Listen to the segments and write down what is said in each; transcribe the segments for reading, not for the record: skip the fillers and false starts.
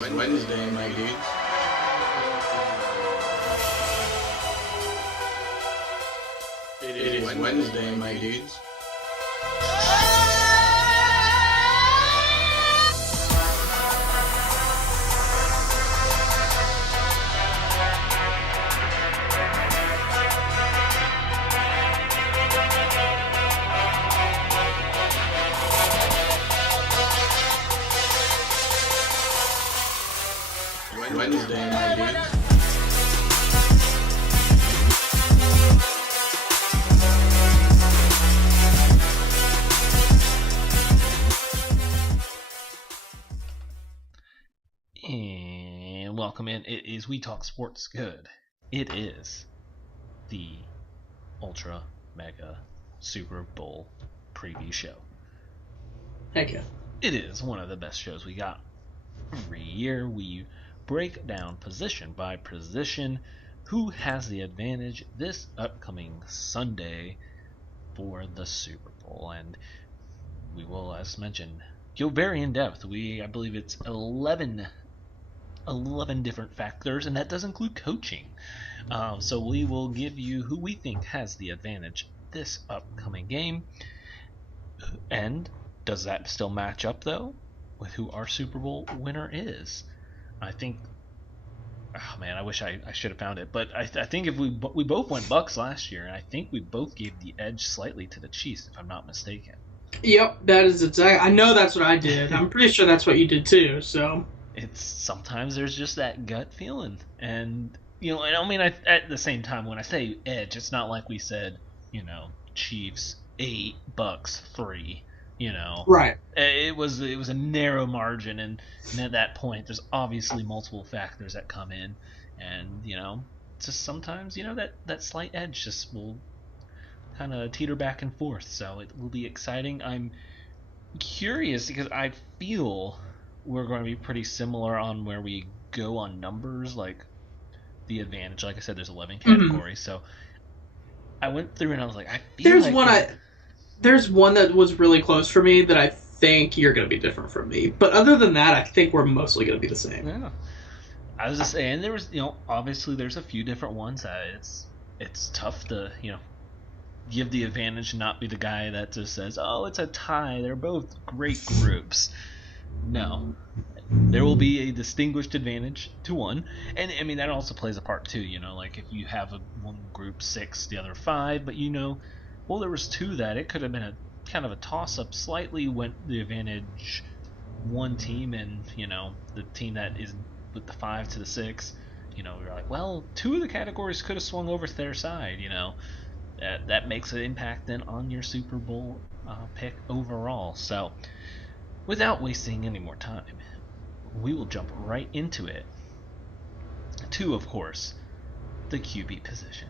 Wednesday, my dudes. It is Wednesday, my dudes. Wednesday, my dudes. And welcome in. It is We Talk Sports Good. It is the Ultra Mega Super Bowl preview show. Heck yeah. It is one of the best shows we got. Every year we break down position by position who has the advantage this upcoming Sunday for the Super Bowl. And we will, as mentioned, go very in depth. I believe it's 11 different factors, and that does include coaching. So we will give you who we think has the advantage this upcoming game. And does that still match up, though, with who our Super Bowl winner is? I think, oh man, I wish I should have found it, but I think if we both went Bucks last year, and I think we both gave the edge slightly to the Chiefs, if I'm not mistaken. Yep, that is exactly. I know that's what I did. I'm pretty sure that's what you did too. So It's sometimes there's just that gut feeling, and and I mean, at the same time, when I say edge, it's not like we said, Chiefs 8, Bucks 3. right. It was a narrow margin, and at that point, there's obviously multiple factors that come in, and just sometimes that slight edge just will kind of teeter back and forth. So it will be exciting. I'm curious because I feel we're going to be pretty similar on where we go on numbers, like the advantage. Like I said, there's 11 categories, so I went through and I was like, I feel There's one that was really close for me that I think you're going to be different from me. But other than that, I think we're mostly going to be the same. Yeah. I was just saying, there was, obviously there's a few different ones that it's tough to, give the advantage and not be the guy that just says, oh, it's a tie. They're both great groups. No. There will be a distinguished advantage to one. And, I mean, that also plays a part, too, like if you have one group 6, the other 5, but well, there was 2 that it could have been a kind of a toss-up. Slightly went the advantage one team, and the team that is with the 5 to the 6, you're like, well, 2 of the categories could have swung over to their side. That makes an impact then on your Super Bowl pick overall. So, without wasting any more time, we will jump right into it. To, of course, the QB position.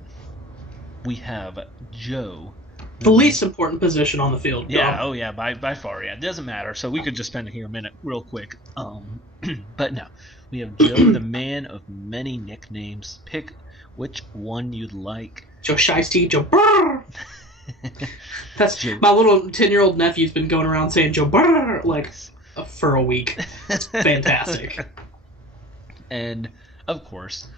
We have Joe. The least important position on the field. Yeah, oh yeah, by far, yeah. It doesn't matter, so we could just spend here a minute real quick. But no, we have Joe, the man of many nicknames. Pick which one you'd like. Joe Shiesty, Joe Brrr. That's my little 10-year-old nephew's been going around saying Joe Brrr like for a week. It's fantastic. And of course,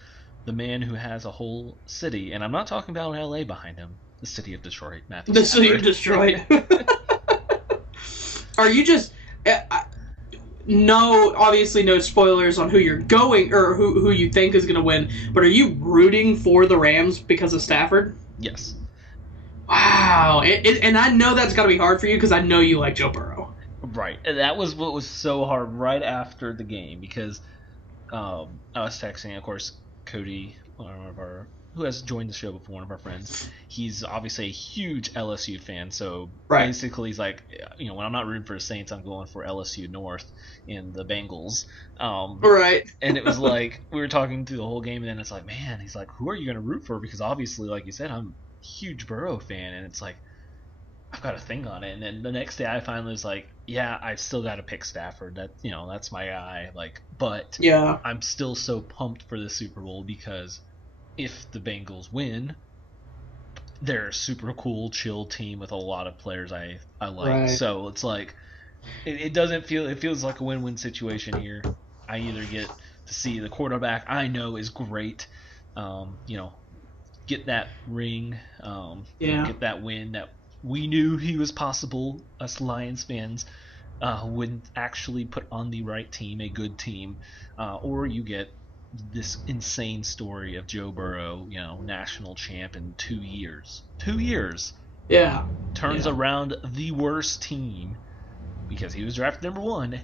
the man who has a whole city, and I'm not talking about LA behind him, the city of Detroit, Matthew The Stafford. city of Detroit. Are you just obviously no spoilers on who you're going or who you think is going to win, but are you rooting for the Rams because of Stafford? Yes. Wow. And I know that's got to be hard for you because I know you like Joe Burrow. Right. And that was what was so hard right after the game because I was texting, of course, Cody, who has joined the show before, one of our friends. He's obviously a huge LSU fan, so basically he's like, when I'm not rooting for the Saints, I'm going for LSU North in the Bengals. Right. And it was like, we were talking through the whole game, and then it's like, man, he's like, who are you going to root for? Because obviously, like you said, I'm a huge Burrow fan, and it's like, I've got a thing on it. And then the next day I finally was like, yeah, I still got to pick Stafford. That, that's my guy. Like, but yeah, I'm still so pumped for the Super Bowl because if the Bengals win, they're a super cool, chill team with a lot of players I like. Right. So it's like, it doesn't feel, it feels like a win-win situation here. I either get to see the quarterback I know is great, get that ring, get that win that we knew he was possible, us Lions fans, would actually put on the right team, a good team, or you get this insane story of Joe Burrow, national champ in 2 years. 2 years. Yeah. Turns around the worst team because he was drafted number 1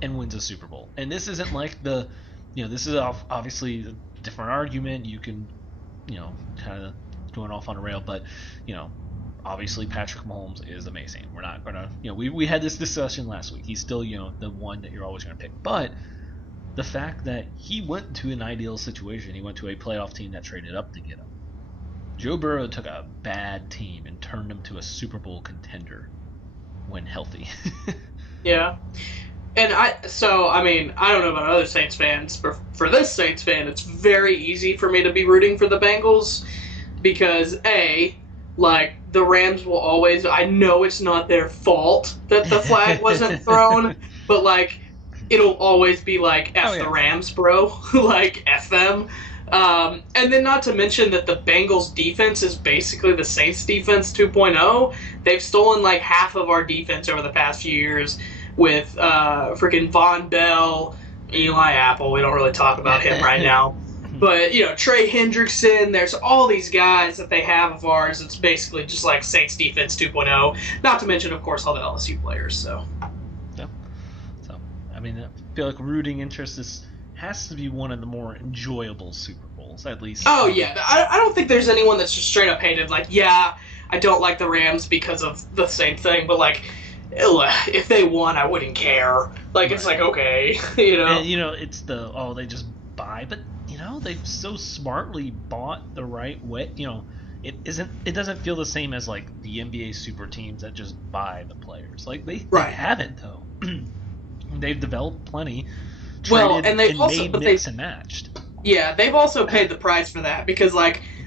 and wins a Super Bowl. And this isn't like this is obviously a different argument. You can, kind of going off on a rail, but, obviously Patrick Mahomes is amazing. We're not going to, we had this discussion last week. He's still, the one that you're always going to pick. But the fact that he went to an ideal situation, he went to a playoff team that traded up to get him. Joe Burrow took a bad team and turned him to a Super Bowl contender when healthy. Yeah. And I don't know about other Saints fans, but for this Saints fan, it's very easy for me to be rooting for the Bengals because, the Rams will always, I know it's not their fault that the flag wasn't thrown, but, it'll always be the Rams, bro. F them. And then not to mention that the Bengals defense is basically the Saints defense 2.0. They've stolen half of our defense over the past few years with freaking Von Bell, Eli Apple. We don't really talk about him right now. But, Trey Hendrickson, there's all these guys that they have of ours. It's basically just Saints defense 2.0. Not to mention, of course, all the LSU players, so... I feel like rooting interest has to be one of the more enjoyable Super Bowls, at least. Oh, yeah. I don't think there's anyone that's just straight up hated, I don't like the Rams because of the same thing, but, if they won, I wouldn't care. It's okay, And, it's they just buy, but, they've so smartly bought the right way, it doesn't feel the same as, the NBA super teams that just buy the players. They haven't, though. They've developed plenty. And they've made mix and matched. Yeah, they've also paid the price for that because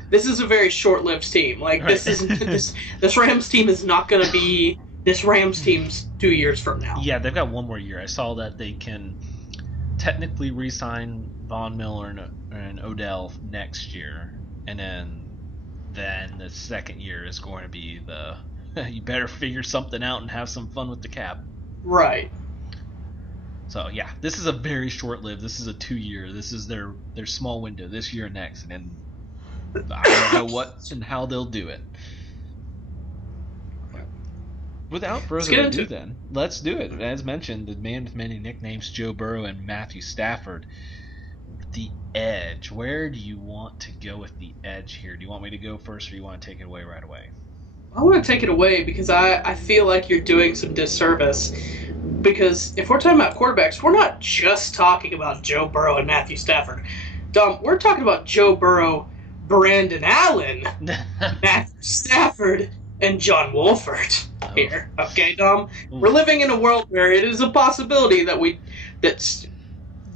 this is a very short-lived team. This isn't this Rams team is not going to be this Rams team's 2 years from now. Yeah, they've got one more year. I saw that they can technically re-sign Von Miller and Odell next year, and then the second year is going to be the you better figure something out and have some fun with the cap. Right. So, yeah, this is a very short-lived. This is a 2-year. This is their small window, this year and next. And then I don't know what and how they'll do it. Without further ado, then, let's do it. As mentioned, the man with many nicknames, Joe Burrow and Matthew Stafford. The edge. Where do you want to go with the edge here? Do you want me to go first, or do you want to take it away right away? I want to take it away because I feel like you're doing some disservice. Because if we're talking about quarterbacks, we're not just talking about Joe Burrow and Matthew Stafford. Dom, we're talking about Joe Burrow, Brandon Allen, Matthew Stafford, and John Wolford here. Okay, Dom? We're living in a world where it is a possibility that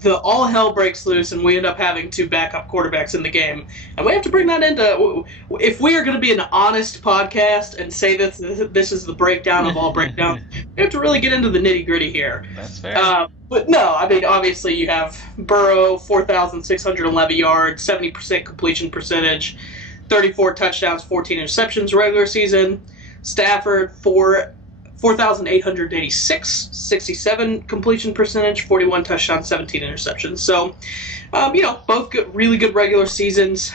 the all hell breaks loose and we end up having 2 backup quarterbacks in the game. And we have to bring that into... If we are going to be an honest podcast and say this is the breakdown of all breakdowns, we have to really get into the nitty-gritty here. That's fair. But no, obviously you have Burrow, 4,611 yards, 70% completion percentage, 34 touchdowns, 14 interceptions regular season. Stafford, 4,886, 67 completion percentage, 41 touchdowns, 17 interceptions. So, both really good regular seasons.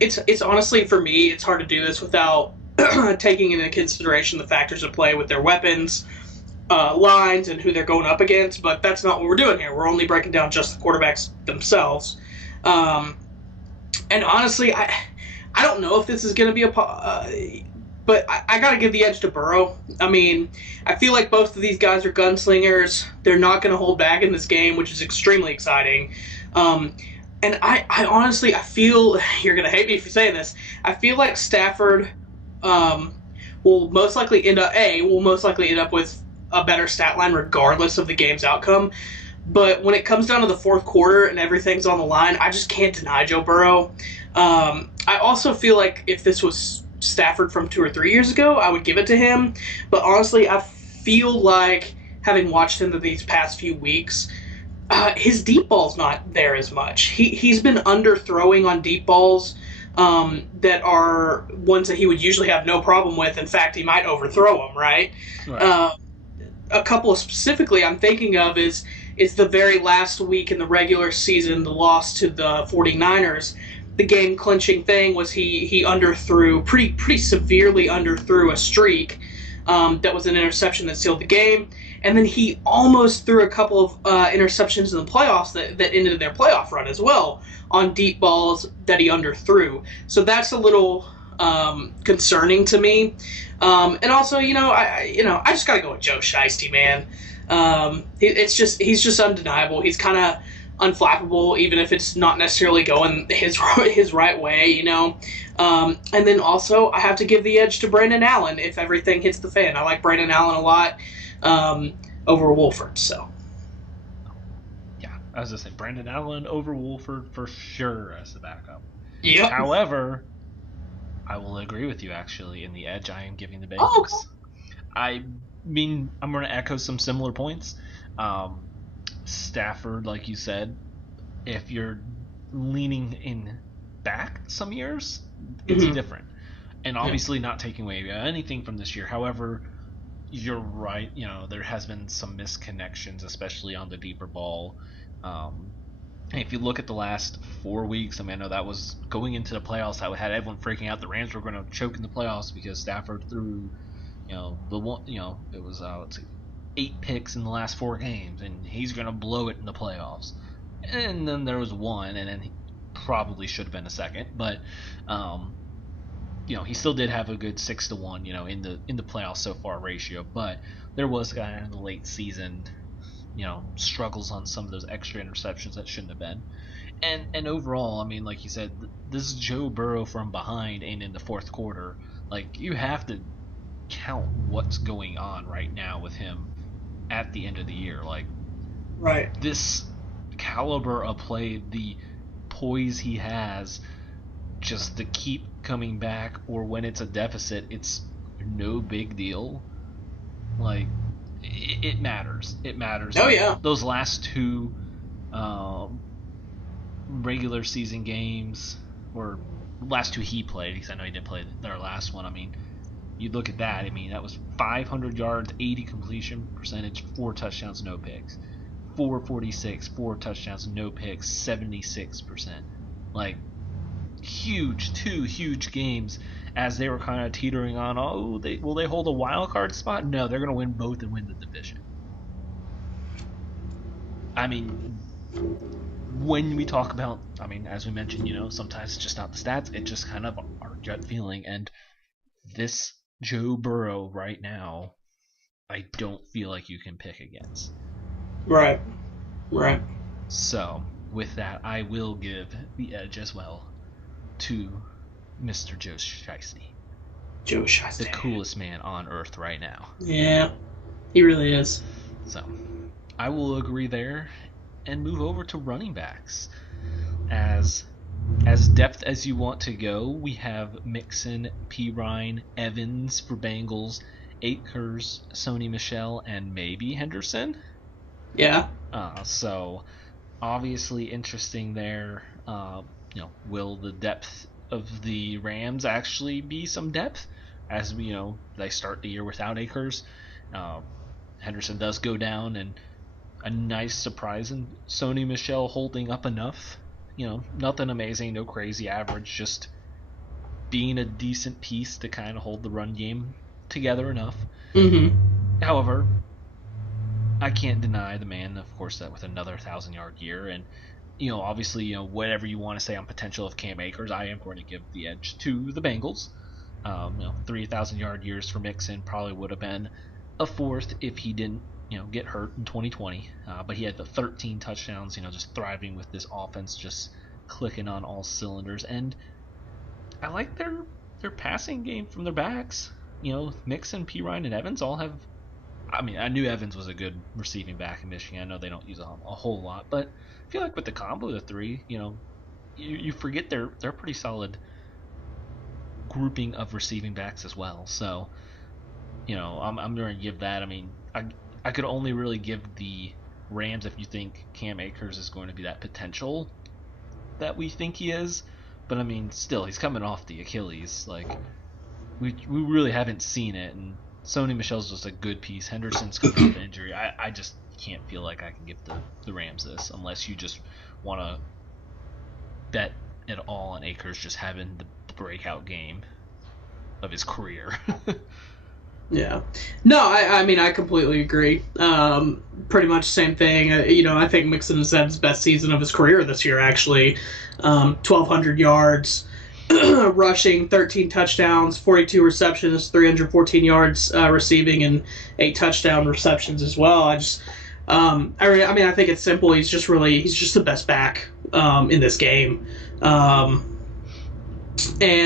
It's honestly, for me, it's hard to do this without taking into consideration the factors at play with their weapons, lines, and who they're going up against. But that's not what we're doing here. We're only breaking down just the quarterbacks themselves. And honestly, I don't know if this is going to be but I got to give the edge to Burrow. I feel like both of these guys are gunslingers. They're not going to hold back in this game, which is extremely exciting. And I honestly, I feel, you're going to hate me for saying this, I feel like Stafford will most likely end up with a better stat line regardless of the game's outcome. But when it comes down to the fourth quarter and everything's on the line, I just can't deny Joe Burrow. I also feel like if this was Stafford from 2 or 3 years ago, I would give it to him. But honestly, I feel like, having watched him these past few weeks, his deep ball's not there as much. He's been underthrowing on deep balls that are ones that he would usually have no problem with. In fact, he might overthrow them. Right. Right. A couple specifically I'm thinking of is the very last week in the regular season, the loss to the 49ers. The game clinching thing was he underthrew pretty severely underthrew a streak that was an interception that sealed the game, and then he almost threw a couple of interceptions in the playoffs that ended their playoff run as well on deep balls that he underthrew. So that's a little concerning to me. And also, I just gotta go with Joe Shiesty, man. He's just undeniable. He's kind of unflappable, even if it's not necessarily going his right way, And then also, I have to give the edge to Brandon Allen if everything hits the fan. I like Brandon Allen a lot over Wolford. So, Yeah, I was gonna say Brandon Allen over Wolford for sure as the backup. yep. However, I will agree with you actually in the edge I am giving the Bengals. Oh, okay. I mean, I'm going to echo some similar points. Stafford, like you said, if you're leaning in back some years, it's different. And obviously not taking away anything from this year. However, you're right. There has been some misconnections, especially on the deeper ball. If you look at the last 4 weeks, I know that was going into the playoffs. That had everyone freaking out. The Rams were going to choke in the playoffs because Stafford threw, the one, it was 8 picks in the last 4 games, and he's going to blow it in the playoffs. And then there was one, and then he probably should have been a second, but he still did have a good 6-1, in the playoffs so far ratio. But there was kind of in the late season, struggles on some of those extra interceptions that shouldn't have been. And overall, like you said, this is Joe Burrow from behind and in the fourth quarter. Like, you have to count what's going on right now with him at the end of the year. Like, Right. this caliber of play, the poise he has just to keep coming back, or when it's a deficit, it's no big deal. Like, it matters. It matters. Oh, yeah. Those last 2 regular season games, or last 2 he played, because I know he didn't play their last one. You look at that. That was 500 yards, 80 completion percentage, 4 touchdowns, no picks. 446, 4 touchdowns, no picks, 76%. Like, huge, 2 huge games. As they were kind of teetering on, will they hold a wild card spot? No, they're going to win both and win the division. When we talk about, as we mentioned, sometimes it's just not the stats, it's just kind of our gut feeling. And this Joe Burrow right now, I don't feel like you can pick against. Right. So, with that, I will give the edge as well to Mr. Joe Shiesty. Joe Shiesty. The coolest man on earth right now. Yeah, he really is. So, I will agree there and move over to running backs. As depth as you want to go, we have Mixon, Pirine, Evans for Bengals, Akers, Sony Michel, and maybe Henderson. Yeah. So, obviously interesting there. Will the depth of the Rams actually be some depth as they start the year without Akers? Henderson does go down, and a nice surprise in Sony Michel holding up enough. Nothing amazing, no crazy average, just being a decent piece to kind of hold the run game together enough. However, I can't deny the man, of course, that with another 1,000-yard year, and obviously, whatever you want to say on potential of Cam Akers, I am going to give the edge to the Bengals. 3,000-yard years for Mixon probably would have been a 4th if he didn't, get hurt in 2020. But he had the 13 touchdowns, just thriving with this offense, just clicking on all cylinders. And I like their passing game from their backs. Mixon, Pirine, and Evans all have. I knew Evans was a good receiving back in Michigan. I know they don't use a whole lot, but I feel like with the combo of the 3, you forget they're a pretty solid grouping of receiving backs as well. So, I'm going to give that. I could only really give the Rams if you think Cam Akers is going to be that potential that we think he is. But I mean, still, he's coming off the Achilles. Like, we really haven't seen it. And Sony Michel's just a good piece. Henderson's coming off injury. I just can't feel like I can give the Rams this unless you just want to bet at all on Akers just having the breakout game of his career. Yeah. No, I mean, I completely agree. Pretty much same thing. I think Mixon has had his best season of his career this year, actually. 1,200 yards, rushing, 13 touchdowns, 42 receptions, 314 yards receiving, and 8 touchdown receptions as well. I think it's simple. He's just the best back in this game. And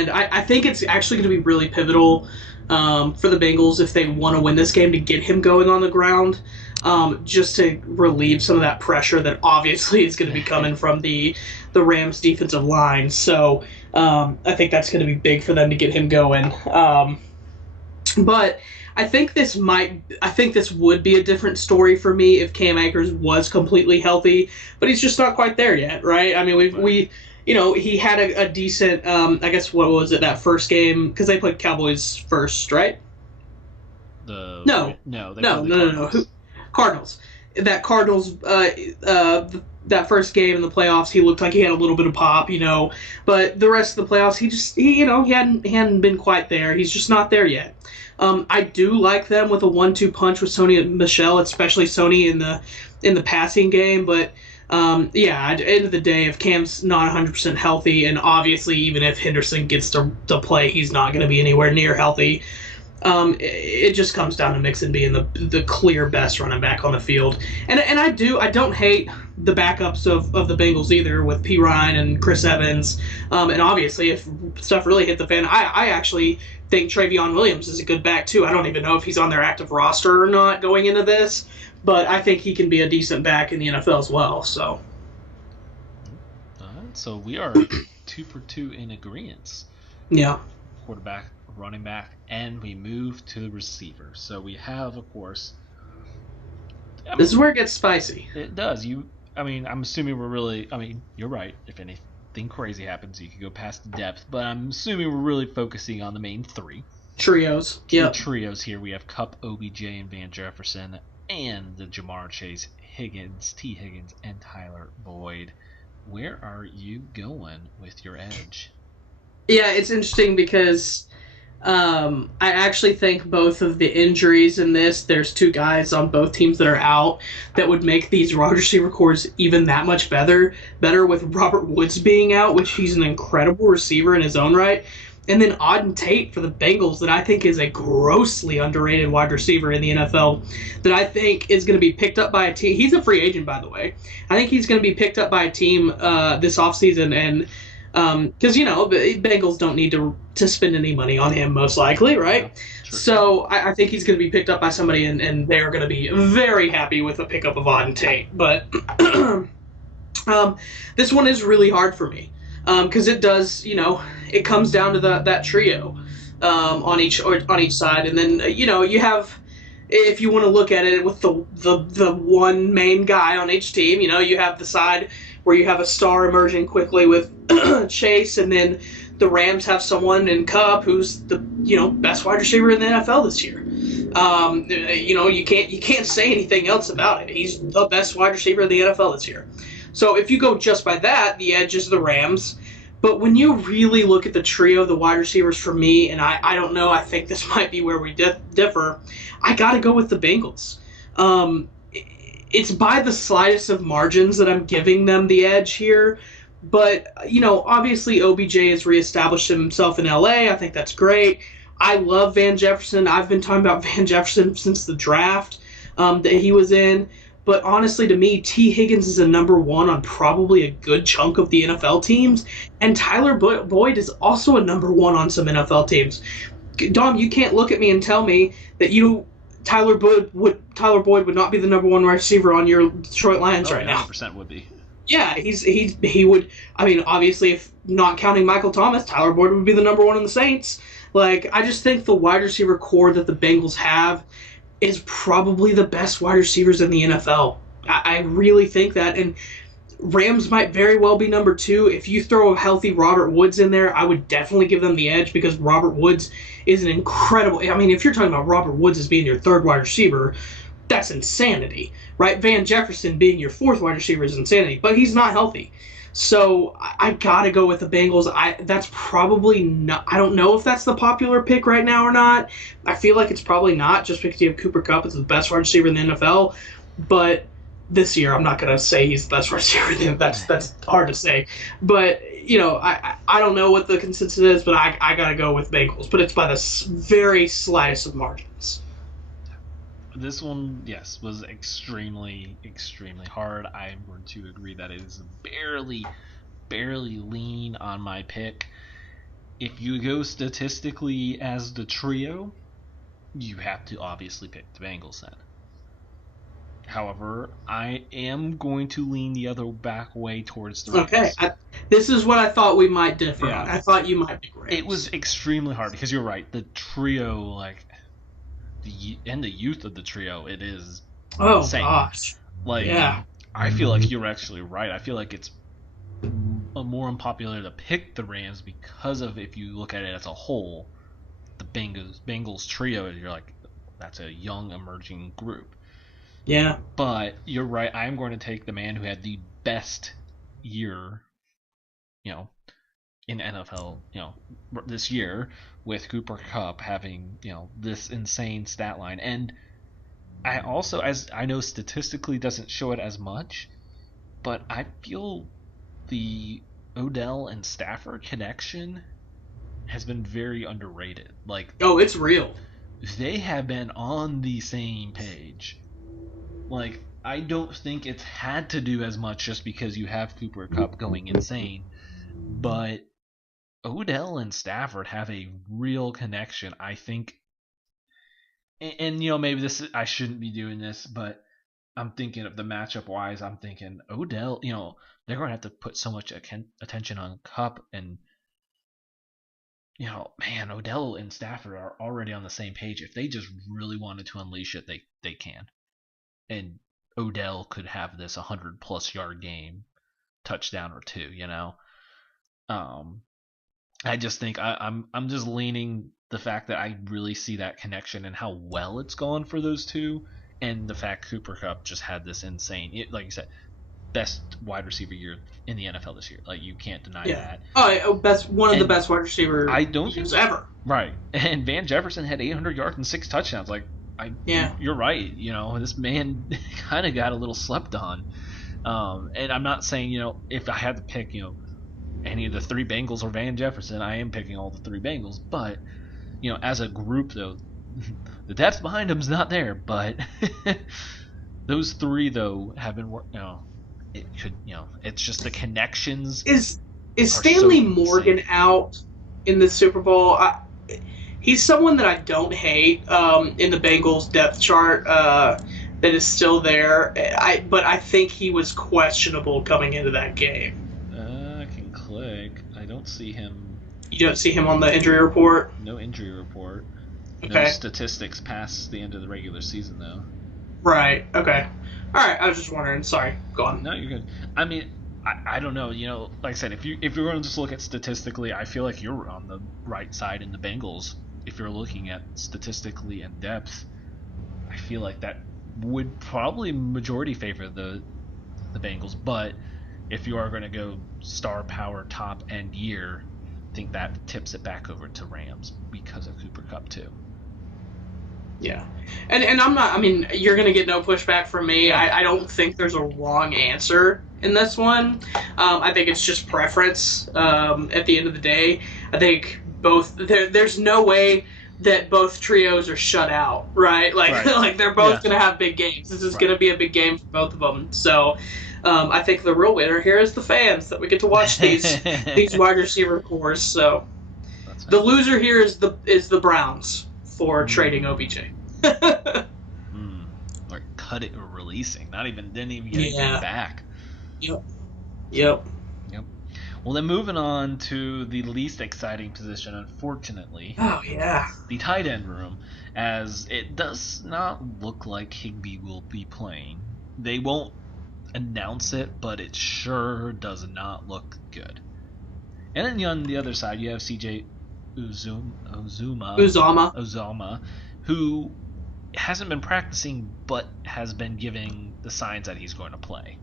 I think it's actually going to be really pivotal for the Bengals if they want to win this game to get him going on the ground, just to relieve some of that pressure that obviously is going to be coming from the Rams defensive line. So I think that's going to be big for them to get him going. But I think this would be a different story for me if Cam Akers was completely healthy, but he's just not quite there yet, right? I mean, he had a decent, I guess, what was it, that first game? Because they played Cowboys first, right? No. Cardinals. That Cardinals, that first game in the playoffs, he looked like he had a little bit of pop, But the rest of the playoffs, he hadn't been quite there. He's just not there yet. I do like them with a 1-2 punch with Sony and Michel, especially Sony in the passing game, but. At the end of the day, if Cam's not 100% healthy, and obviously even if Henderson gets to play, he's not going to be anywhere near healthy. It just comes down to Mixon being the clear best running back on the field. And I don't hate the backups of the Bengals either, with P. Ryan and Chris Evans. And obviously, if stuff really hit the fan, I actually think Travion Williams is a good back too. I don't even know if he's on their active roster or not going into this. But I think he can be a decent back in the NFL as well. So, so we are 2 for 2 in agreement. Yeah. Quarterback, running back, and we move to the receiver. So we have, of course. This is where it gets spicy. It does. I'm assuming you're right. If anything crazy happens, you could go past the depth. But I'm assuming we're really focusing on the main 3 trios. Yeah. Trios here. We have Kupp, OBJ, and Van Jefferson. And the Jamar Chase, T. Higgins, and Tyler Boyd. Where are you going with your edge? Yeah, it's interesting because I actually think both of the injuries in this, there's 2 guys on both teams that are out that would make these wide receiver cores even that much better with Robert Woods being out, which he's an incredible receiver in his own right. And then Auden Tate for the Bengals, that I think is a grossly underrated wide receiver in the NFL, that I think is going to be picked up by a team. He's a free agent, by the way. I think he's going to be picked up by a team this offseason, and because, Bengals don't need to spend any money on him, most likely, right? Yeah, sure. So I think he's going to be picked up by somebody, and they're going to be very happy with the pickup of Auden Tate. But this one is really hard for me. Because it does, it comes down to that trio on each side, and then you have, if you want to look at it with the one main guy on each team, you have the side where you have a star emerging quickly with Chase, and then the Rams have someone in Kupp who's the best wide receiver in the NFL this year. You can't say anything else about it. He's the best wide receiver in the NFL this year. So if you go just by that, the edge is the Rams. But when you really look at the trio of the wide receivers for me, and I don't know, I think this might be where we differ, I got to go with the Bengals. It's by the slightest of margins that I'm giving them the edge here. But, obviously OBJ has reestablished himself in LA. I think that's great. I love Van Jefferson. I've been talking about Van Jefferson since the draft that he was in. But honestly, to me, T. Higgins is a number 1 on probably a good chunk of the NFL teams. And Tyler Boyd is also a number 1 on some NFL teams. Dom, you can't look at me and tell me that Tyler Boyd would not be the number 1 wide receiver on your Detroit Lions right now. 100% would be. Yeah, he would. I mean, obviously, if not counting Michael Thomas, Tyler Boyd would be the number 1 on the Saints. I just think the wide receiver core that the Bengals have is probably the best wide receivers in the NFL. I really think that. And Rams might very well be number 2. If you throw a healthy Robert Woods in there, I would definitely give them the edge because Robert Woods is an incredible. I mean, if you're talking about Robert Woods as being your third wide receiver, that's insanity, right? Van Jefferson being your fourth wide receiver is insanity, but he's not healthy. So I gotta go with the Bengals. That's probably not. I don't know if that's the popular pick right now or not. I feel like it's probably not, just because you have Cooper Kupp as the best wide receiver in the NFL. But this year, I'm not gonna say he's the best wide receiver. That's hard to say. But I don't know what the consensus is, but I gotta go with Bengals. But it's by the very slightest of margins. This one, yes, was extremely, extremely hard. I'm going to agree that it is barely lean on my pick. If you go statistically as the trio, you have to obviously pick the Bengals then. However, I am going to lean the other back way towards the Rams. Okay, this is what I thought we might differ on. Yeah. I thought you might pick Rams. It was extremely hard because you're right. The trio, the youth of the trio, it is insane. Gosh. Yeah. I feel like you're actually right. I feel like it's more unpopular to pick the Rams because of, if you look at it as a whole, the Bengals trio, you're like, that's a young emerging group. Yeah. But you're right. I'm going to take the man who had the best year, in NFL, this year, with Cooper Kupp having, this insane stat line. And I also, as I know statistically doesn't show it as much, but I feel the Odell and Stafford connection has been very underrated. It's real. They have been on the same page. I don't think it's had to do as much just because you have Cooper Kupp going insane, but Odell and Stafford have a real connection, I think. And maybe I shouldn't be doing this, but I'm thinking of the matchup wise. I'm thinking Odell, they're going to have to put so much attention on Kupp, and man, Odell and Stafford are already on the same page. If they just really wanted to unleash it, they can. And Odell could have this 100+ yard game, touchdown or two. I just think I'm just leaning the fact that I really see that connection and how well it's gone for those two, and the fact Cooper Kupp just had this insane, like you said, best wide receiver year in the NFL this year. You can't deny that. That's one of the best wide receiver years ever. Right. And Van Jefferson had 800 yards and 6 touchdowns. You're right. This man kind of got a little slept on. And I'm not saying, if I had to pick, any of the 3 Bengals or Van Jefferson, I am picking all the 3 Bengals. But, as a group, though, the depth behind them is not there. But those 3, though, have been it could, it's just the connections. Is Stanley Morgan out in the Super Bowl? He's someone that I don't hate in the Bengals depth chart that is still there. But I think he was questionable coming into that game. I can click. I don't see him. You don't see him on the injury report? No injury report. Okay. No statistics past the end of the regular season, though. Right. Okay. All right. I was just wondering. Sorry. Go on. No, you're good. I mean, I don't know. Like I said, if you're going to just look at statistically, I feel like you're on the right side in the Bengals. If you're looking at statistically and depth, I feel like that would probably majority favor the Bengals. But if you are going to go star power top end year, I think that tips it back over to Rams because of Cooper Kupp too. Yeah. And I'm not, you're going to get no pushback from me. I don't think there's a wrong answer in this one. I think it's just preference at the end of the day. I think there's no way that both trios are shut out, right? Right. They're both going to have big games. This is going to be a big game for both of them. So I think the real winner here is the fans that we get to watch these wide receiver cores. So the loser here is the Browns for trading OBJ. Or cut it or releasing. Didn't even get anything back. Yep. Well, then moving on to the least exciting position, unfortunately. Oh, yeah. The tight end room, as it does not look like Higbee will be playing. they won't announce it, but it sure does not look good. And then on the other side, you have CJ Uzomah, who hasn't been practicing, but has been giving the signs that he's going to play.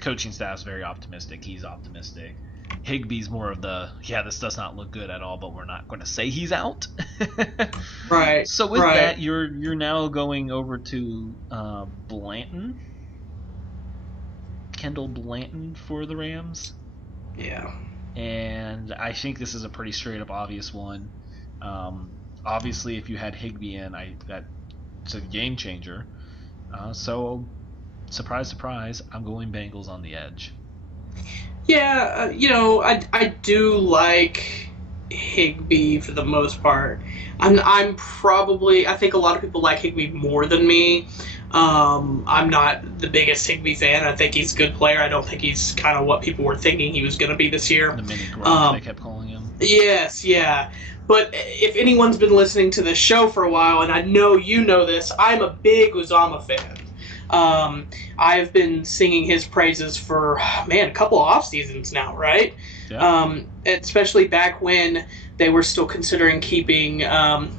Coaching staff's very optimistic. He's optimistic. Higbee's more of the, this does not look good at all, but we're not going to say he's out. Right. So with that, you're now going over to Blanton. Kendall Blanton for the Rams. Yeah. And I think this is a pretty straight up obvious one. Obviously, if you had Higbee in, that's a game changer. So, surprise, surprise, I'm going Bengals on the edge. Yeah, I do like Higbee for the most part. I think a lot of people like Higbee more than me. I'm not the biggest Higbee fan. I think he's a good player. I don't think he's kind of what people were thinking he was going to be this year. The mini Gronk, they kept calling him. Yes, yeah. But if anyone's been listening to this show for a while, and I know you know this, I'm a big Uzomah fan. I've been singing his praises for, a couple of off seasons now, right? Yeah. Especially back when they were still considering keeping Eifert,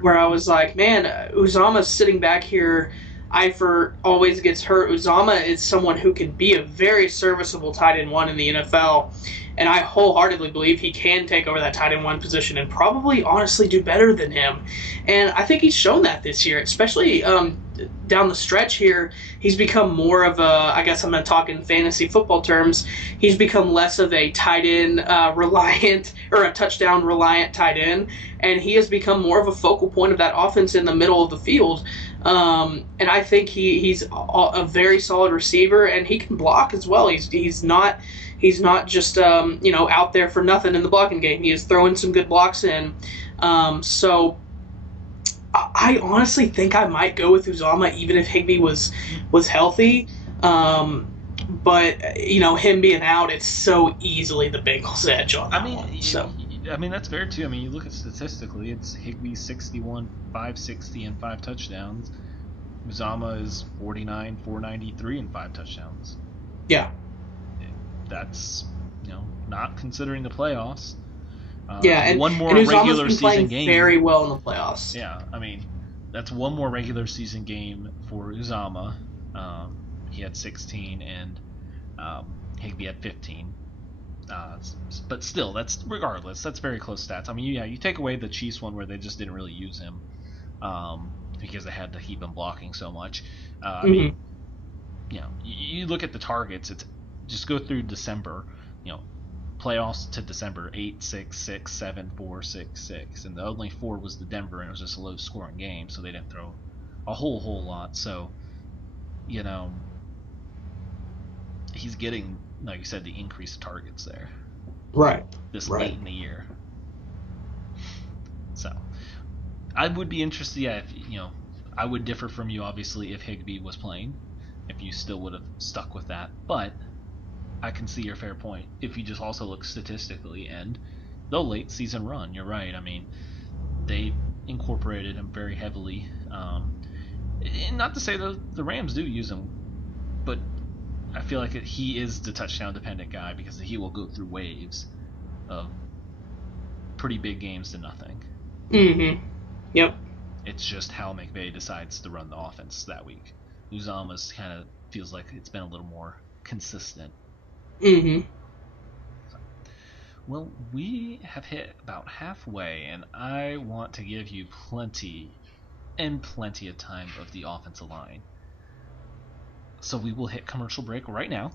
where I was like, man, Uzomah's sitting back here. Eifert always gets hurt. Uzomah is someone who can be a very serviceable tight end one in the NFL, and I wholeheartedly believe he can take over that tight end one position and probably honestly do better than him. And I think he's shown that this year, especially down the stretch here. He's become more of a, I guess I'm going to talk in fantasy football terms, he's become less of a tight end reliant or a touchdown reliant tight end, and he has become more of a focal point of that offense in the middle of the field. And I think he's a very solid receiver, and he can block as well. He's not just out there for nothing in the blocking game. He is throwing some good blocks in. So I honestly think I might go with Uzomah even if Higbee was healthy. But him being out, it's so easily the Bengals' edge on that one. I mean, that's fair too. I mean, you look at statistically, it's Higbee 61, 560, and 5 touchdowns. Uzomah is 49, 493, and 5 touchdowns. Yeah. That's, not considering the playoffs. And one more and regular been season game. Very well in the playoffs. Yeah, I mean, that's one more regular season game for Uzomah. He had 16, and Higbee had 15. But still, that's very close stats. I mean, you take away the Chiefs one where they just didn't really use him because they had to keep him blocking so much. I mean, you look at the targets. It's just go through December. Playoffs to December: 8, 6, 6, 7, 4, 6, 6, and the only 4 was the Denver, and it was just a low-scoring game, so they didn't throw a whole lot. So, he's getting, like you said, the increased targets there. Right. Late in the year. So, I would be interested, if, I would differ from you, obviously, if Higbee was playing, if you still would have stuck with that. But I can see your fair point. If you just also look statistically and the late season run, you're right. I mean, they incorporated him very heavily. And not to say the Rams do use him, but I feel like he is the touchdown dependent guy because he will go through waves of pretty big games to nothing. Mm-hmm. Yep. It's just how McVay decides to run the offense that week. Uzomah's kind of feels like it's been a little more consistent. Mm-hmm. Well, we have hit about halfway, and I want to give you plenty of time of the offensive line. So we will hit commercial break right now,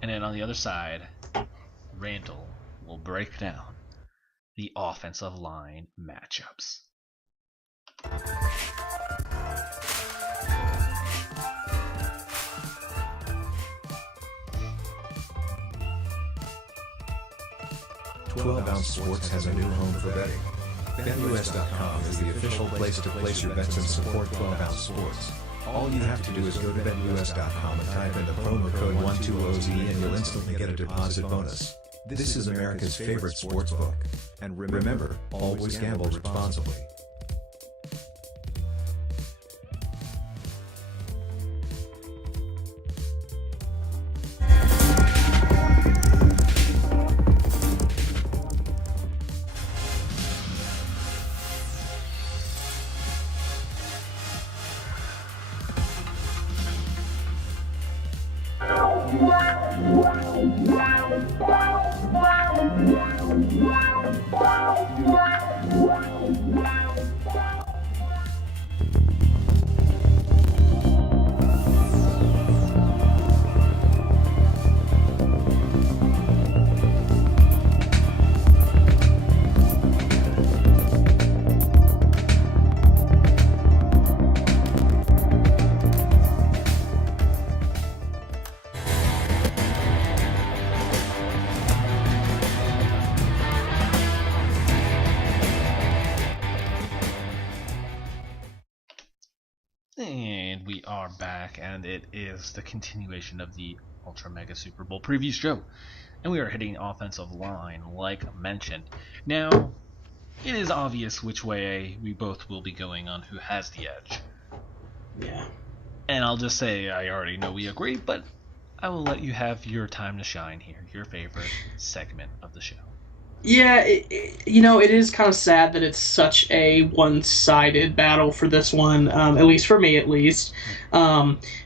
and then on the other side, Randall will break down the offensive line matchups. Ounce Sports has a new home for betting. BetUS.com is the official place to place your bets and support 12-ounce sports. All you have to do is go to BetUS.com and type in the promo code 12OZ and you'll instantly get a deposit bonus. This is America's favorite sports book. And remember, always gamble responsibly. And we are back, and it is the continuation of the Ultra Mega Super Bowl preview show. And we are hitting offensive line, like mentioned. Now, it is obvious which way we both will be going on who has the edge. Yeah. And I'll just say I already know we agree, but I will let you have your time to shine here, your favorite segment of the show. Yeah, it is kind of sad that it's such a one-sided battle for this one, at least for me, at least,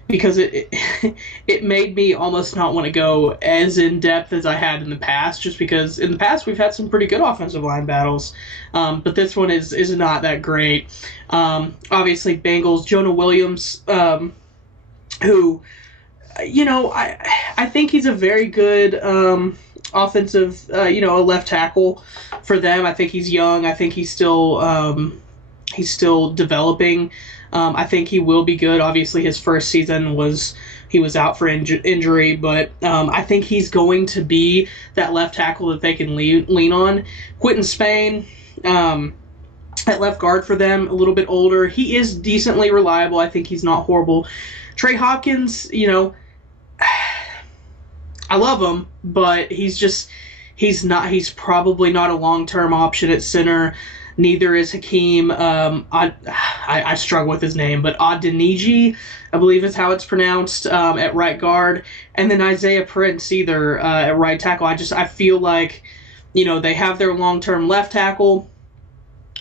because it made me almost not want to go as in-depth as I had in the past, just because in the past we've had some pretty good offensive line battles, but this one is not that great. Obviously, Bengals, Jonah Williams, who, I think he's a very good offensive, a left tackle for them. I think he's young. I think he's still developing. I think he will be good. Obviously, his first season he was out for injury, but I think he's going to be that left tackle that they can lean on. Quentin Spain, at left guard for them, a little bit older. He is decently reliable. I think he's not horrible. Trey Hopkins, I love him, but he's probably not a long-term option at center. Neither is Hakeem. I struggle with his name, but Adeniji, I believe is how it's pronounced, at right guard. And then Isaiah Prince either at right tackle. I feel like, they have their long-term left tackle.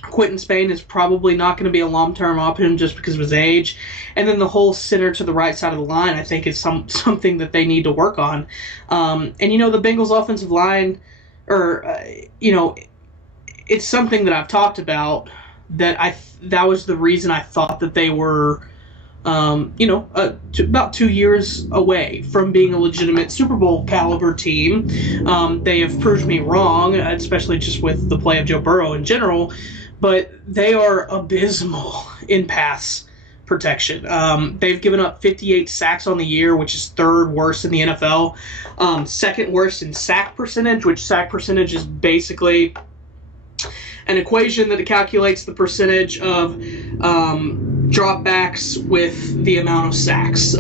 Quentin Spain is probably not going to be a long-term option just because of his age. And then the whole center to the right side of the line, I think, is something that they need to work on. And, the Bengals offensive line, it's something that I've talked about that was the reason I thought that they were, about 2 years away from being a legitimate Super Bowl caliber team. They have proved me wrong, especially just with the play of Joe Burrow in general. But they are abysmal in pass protection. They've given up 58 sacks on the year, which is third worst in the NFL. Second worst in sack percentage, which sack percentage is basically an equation that calculates the percentage of dropbacks with the amount of sacks.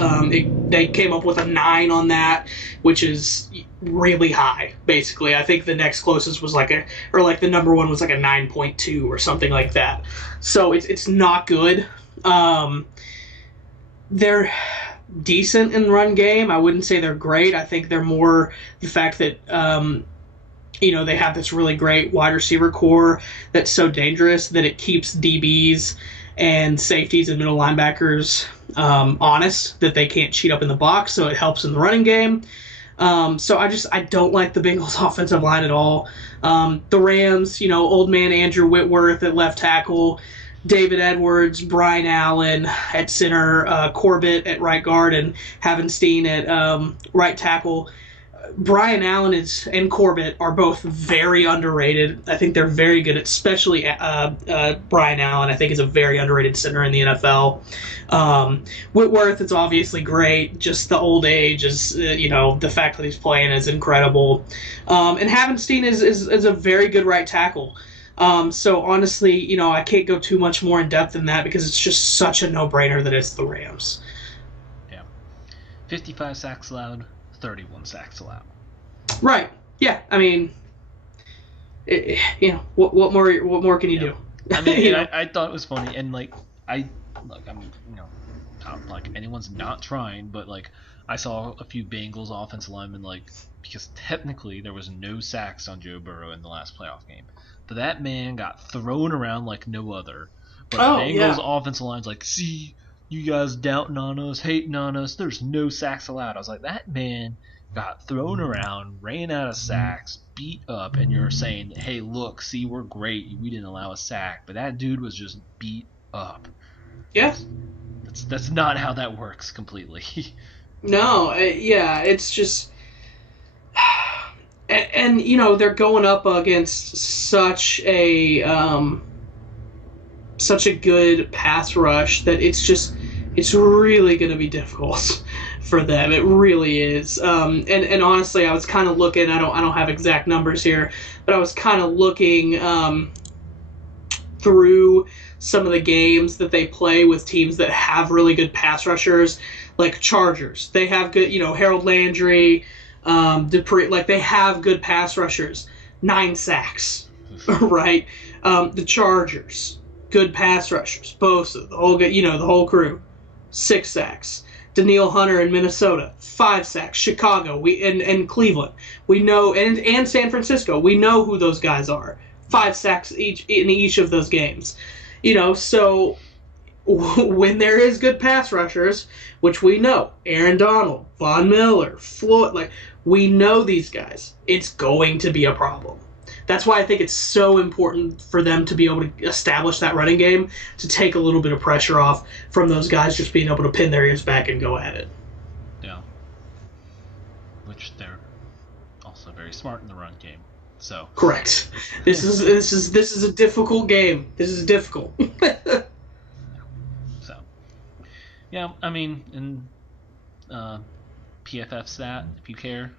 They came up with a 9 on that, which is really high, basically. I think the next closest was the number one was like a 9.2 or something like that. So it's not good. They're decent in run game. I wouldn't say they're great. I think they're more the fact that they have this really great wide receiver core that's so dangerous that it keeps DBs and safeties and middle linebackers honest, that they can't cheat up in the box, so it helps in the running game. So I don't like the Bengals offensive line at all. The Rams, old man Andrew Whitworth at left tackle, David Edwards, Brian Allen at center, Corbett at right guard, and Havenstein at right tackle. Brian Allen and Corbett are both very underrated. I think they're very good, especially Brian Allen, I think, is a very underrated center in the NFL. Whitworth is obviously great. Just the old age is, the fact that he's playing is incredible. And Havenstein is a very good right tackle. So honestly, I can't go too much more in depth than that because it's just such a no-brainer that it's the Rams. Yeah. 55 sacks allowed. 31 sacks allowed. Right. Yeah. I mean, what more can you do? I mean, I thought it was funny, and I'm not like anyone's not trying, but I saw a few Bengals offensive linemen because technically there was no sacks on Joe Burrow in the last playoff game, but that man got thrown around like no other. But Bengals offensive line's see. You guys doubting on us, hating on us. There's no sacks allowed. I was like, that man got thrown around, ran out of sacks, beat up, and you're saying, hey, look, see, we're great. We didn't allow a sack. But that dude was just beat up. Yeah. That's not how that works completely. No, yeah, it's just... And, you know, they're going up against such a good pass rush that it's really going to be difficult for them. It really is. And honestly, I was kind of looking. I don't have exact numbers here, but I was kind of looking through some of the games that they play with teams that have really good pass rushers, like Chargers. They have good, you know, Harold Landry. Dupree, like they have good pass rushers, 9 sacks, right? The Chargers, good pass rushers, Bosa, the whole crew, 6 sacks. Daniil Hunter in Minnesota, 5 sacks. Chicago, and Cleveland, we know, and San Francisco, we know who those guys are. 5 sacks each in each of those games, you know. So when there is good pass rushers, which we know, Aaron Donald, Von Miller, Floyd, like, we know these guys, it's going to be a problem. That's why I think it's so important for them to be able to establish that running game, to take a little bit of pressure off from those guys just being able to pin their ears back and go at it. Yeah. Which they're also very smart in the run game. So correct. This is a difficult game. This is difficult. So yeah, I mean, in PFF stat, if you care.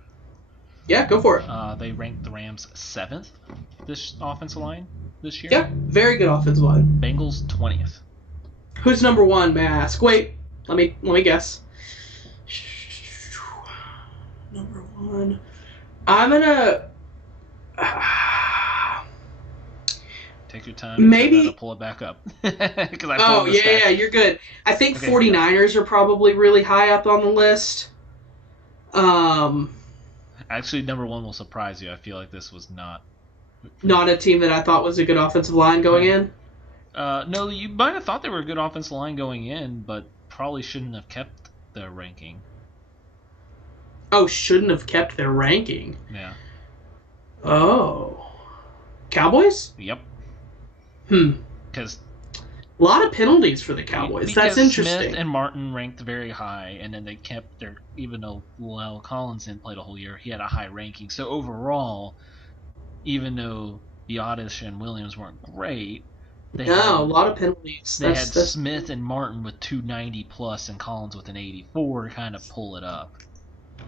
Yeah, go for it. They ranked the Rams 7th this offensive line this year. Yeah, very good offensive line. Bengals 20th. Who's number 1, may I ask? Wait, let me guess. Number 1. I'm gonna. Take your time. Maybe to pull it back up. Oh yeah, you're good. I think 49ers are probably really high up on the list. Actually, number 1 will surprise you. I feel like this was not a team that I thought was a good offensive line going in. No, you might have thought they were a good offensive line going in, but probably shouldn't have kept their ranking. Oh, shouldn't have kept their ranking. Yeah. Oh. Cowboys? Yep. Because a lot of penalties for the Cowboys. That's interesting. Smith and Martin ranked very high, and then they kept their, even though Lyle Collins didn't play the whole year, he had a high ranking. So overall, even though Biotis and Williams weren't great, they had a lot of penalties. They had Smith and Martin with 290 plus and Collins with an 84 to kind of pull it up.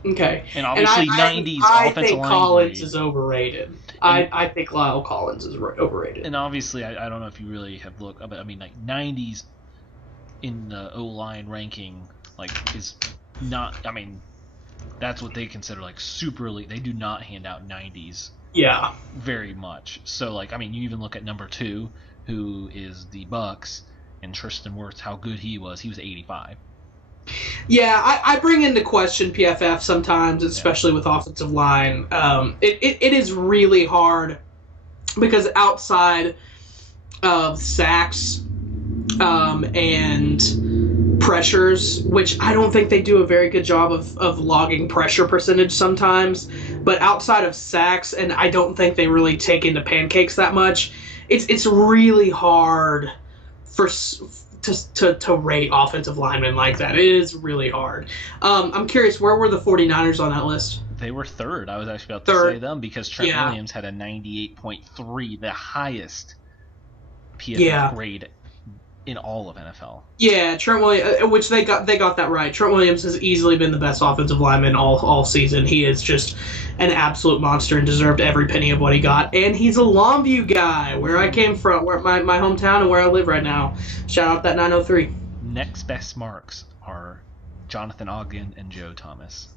Okay. And obviously, 90s I offensive think line Collins grade. Is overrated. I think Lyle Collins is overrated. And obviously, I don't know if you really have looked, but I mean, like 90s in the O-line ranking, like, is not. I mean, that's what they consider like super elite. They do not hand out 90s. Yeah. Very much. So, like, I mean, you even look at number 2, who is the Bucks, and Tristan Wirfs, how good he was. He was 85. Yeah, I bring into question PFF sometimes, especially with offensive line. It is really hard because outside of sacks and pressures, which I don't think they do a very good job of logging pressure percentage sometimes, but outside of sacks, and I don't think they really take into pancakes that much, it's really hard to rate offensive linemen like that. It is really hard. I'm curious, where were the 49ers on that list? They were 3rd. I was actually about to say them because Trent Williams had a 98.3, the highest PFF grade in all of NFL. Yeah, Trent Williams, which they got that right. Trent Williams has easily been the best offensive lineman all season. He is just an absolute monster and deserved every penny of what he got. And he's a Longview guy, where I came from, where my hometown and where I live right now. Shout out that 903. Next best marks are Jonathan Ogden and Joe Thomas.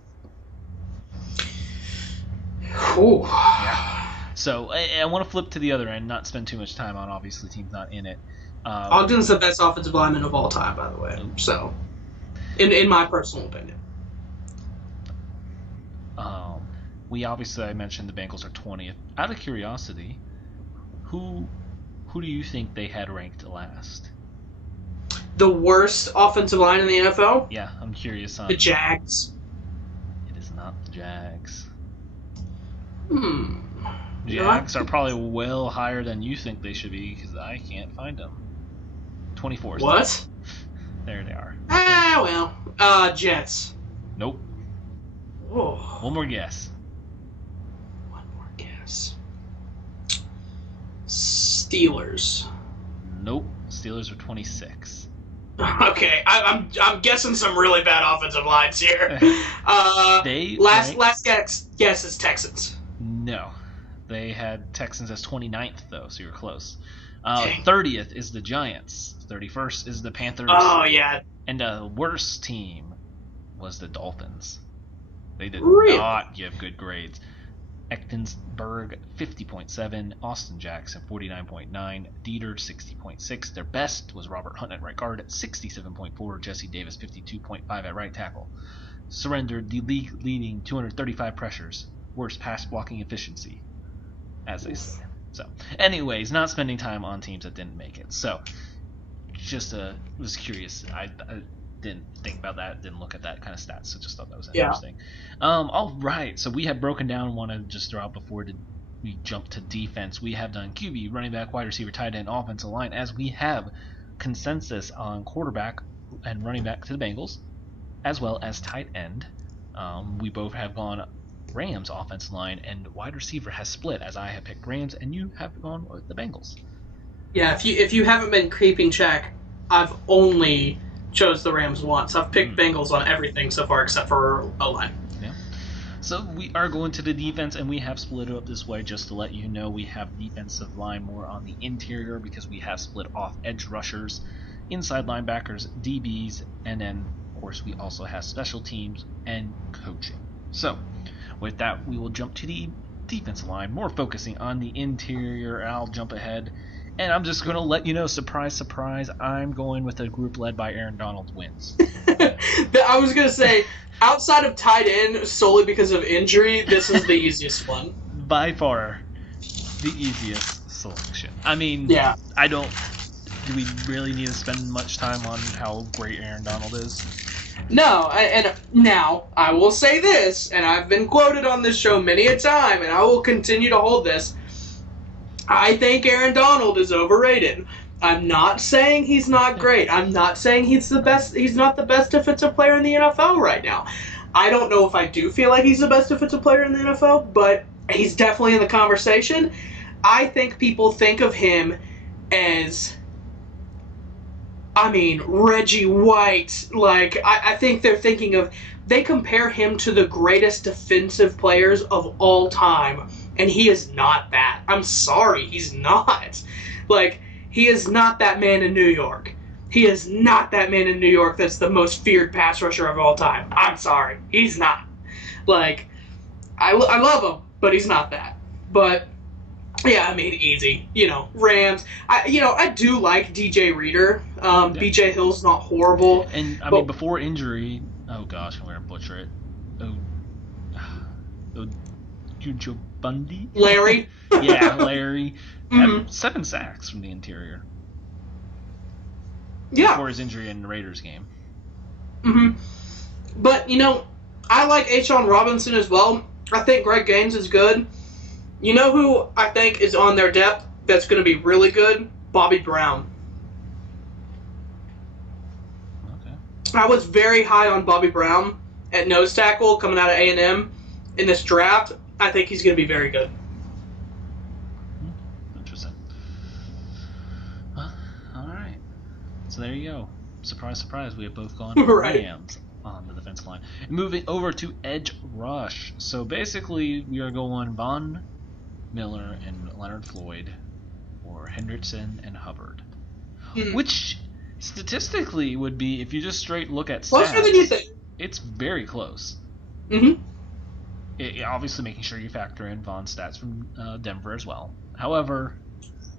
Ooh. Yeah. So I want to flip to the other end, not spend too much time on obviously teams not in it. Ogden's the best offensive lineman of all time, by the way. So, in my personal opinion. I mentioned the Bengals are 20th. Out of curiosity, who do you think they had ranked last? The worst offensive line in the NFL? Yeah, I'm curious on the Jags. It is not the Jags. Hmm. Jags are probably well higher than you think they should be because I can't find them. 24. What? There they are. Jets. Nope. Oh. One more guess. One more guess. Steelers. Nope. Steelers are 26. Okay, I'm guessing some really bad offensive lines here. They last guess is Texans. No. They had Texans as 29th, though, so you were close. Dang. 30th is the Giants. 31st is the Panthers. Oh, yeah. And the worst team was the Dolphins. They did Really? not give good grades. Echtensberg, 50.7. Austin Jackson, 49.9. Dieter, 60.6. Their best was Robert Hunt at right guard at 67.4. Jesse Davis, 52.5 at right tackle. Surrendered the league-leading 235 pressures. Worst pass blocking efficiency, as they say. So, anyways, not spending time on teams that didn't make it. So, just was curious. I didn't think about that, didn't look at that kind of stats, so just thought that was interesting. All right, so we have broken down, want to just throw out before we jump to defense. We have done QB, running back, wide receiver, tight end, offensive line, as we have consensus on quarterback and running back to the Bengals, as well as tight end. We both have gone Rams offensive line, and wide receiver has split, as I have picked Rams and you have gone with the Bengals. Yeah, if you haven't been keeping track, I've only chose the Rams once. I've picked Bengals on everything so far except for O-line. Yeah. So we are going to the defense, and we have split it up this way just to let you know. We have defensive line more on the interior because we have split off edge rushers, inside linebackers, DBs, and then, of course, we also have special teams and coaching. So with that, we will jump to the defensive line, more focusing on the interior. I'll jump ahead, and I'm just going to let you know, surprise, surprise, I'm going with a group led by Aaron Donald wins. I was going to say, outside of tight end, solely because of injury, this is the easiest one. By far, the easiest selection. I mean, Yeah. do we really need to spend much time on how great Aaron Donald is? No, and now, I will say this, and I've been quoted on this show many a time, and I will continue to hold this. I think Aaron Donald is overrated. I'm not saying he's not great. I'm not saying he's the best. He's not the best defensive player in the NFL right now. I don't know if I do feel like he's the best defensive player in the NFL, but he's definitely in the conversation. I think people think of him as, Reggie White. Like, I think they're thinking of, they compare him to the greatest defensive players of all time, and he is not that. I'm sorry, he's not. Like, he is not that man in New York. He is not that man in New York that's the most feared pass rusher of all time. I'm sorry, he's not. Like, I love him, but he's not that. But yeah, easy. Rams. I do like DJ Reader. BJ Hill's not horrible. And before injury, oh gosh, I'm gonna butcher it. Juju Bundy? Larry. Yeah, Larry. Mhm. Had 7 sacks from the interior Yeah. before his injury in the Raiders game. hmm But, I like A'Shawn Robinson as well. I think Greg Gaines is good. You know who I think is on their depth that's going to be really good? Bobby Brown. Okay. I was very high on Bobby Brown at nose tackle coming out of A&M in this draft. I think he's going to be very good. Interesting. Well, all right. So there you go. Surprise, surprise. We have both gone Right. Rams on the defense line. Moving over to edge rush. So basically, we are going Von Miller and Leonard Floyd, or Hendrickson and Hubbard. Which statistically would be, if you just straight look at stats, Closer than you think. it's very close. Mm-hmm. Obviously making sure you factor in Von's stats from Denver as well. However,